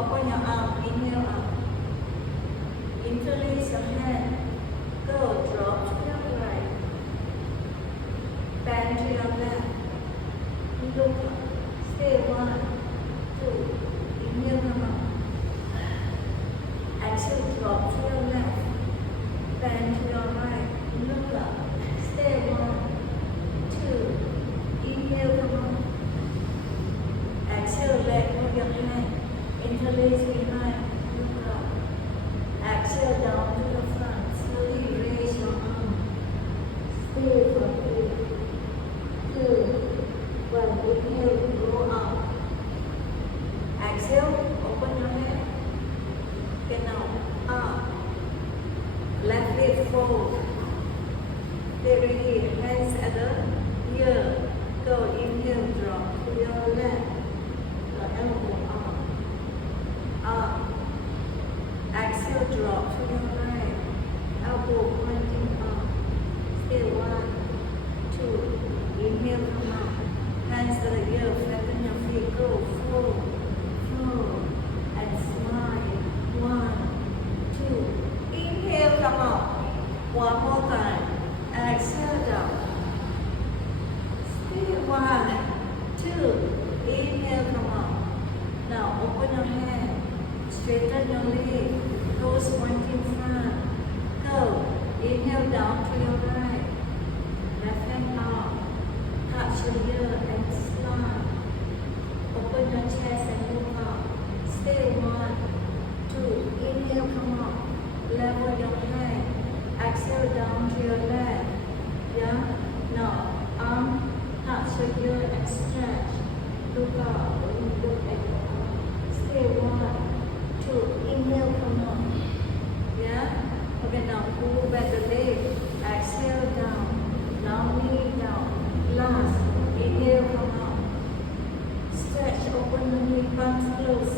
Open your arm, inhale up. Interlace your hand. Go, drop to your right. Bend to your left. Look up. Stay 1, 2. Inhale, come up. Exhale, drop to your left. Bend to your right. Look up. Stay 1, 2. Inhale, come up. Exhale, let go of your hand. Interlace behind. Look up. Exhale, down to the front. Slowly raise your arm. Stay for 3, 2, 1. Inhale, go up. Exhale, open your hand. Okay, now up. Left leg fold. Stay ready. Hands at the ear. Go, inhale, drop to your left. Your elbow up. Up. Exhale, drop to your right. Elbow pointing up. Stay 1, 2. Inhale, come up. Hands at the ear. Flatten your feet. Go, fold, fold, and smile. 1, 2. Inhale, come up. One more time. Exhale, down. Stay 1, 2. Inhale, come up. Now open your hand. Straighten your leg. Toes pointing front. Go. Inhale, down to your right. Left hand up. Touch your ear and slide. Open your chest and look up. Stay 1, 2. Inhale, come up. Level your hand. Exhale, down to your left. Yeah? Now, arm, touch your ear and stretch. Look up. Look at your arm. Stay 1, 2. Inhale, come up. Yeah? Okay, now pull back the leg. Exhale, down. Now knee down. Last. Inhale, come up. Stretch, open the knee, palms close.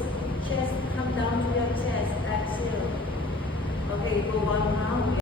Chest, come down to your chest. Exhale. Okay, go one round.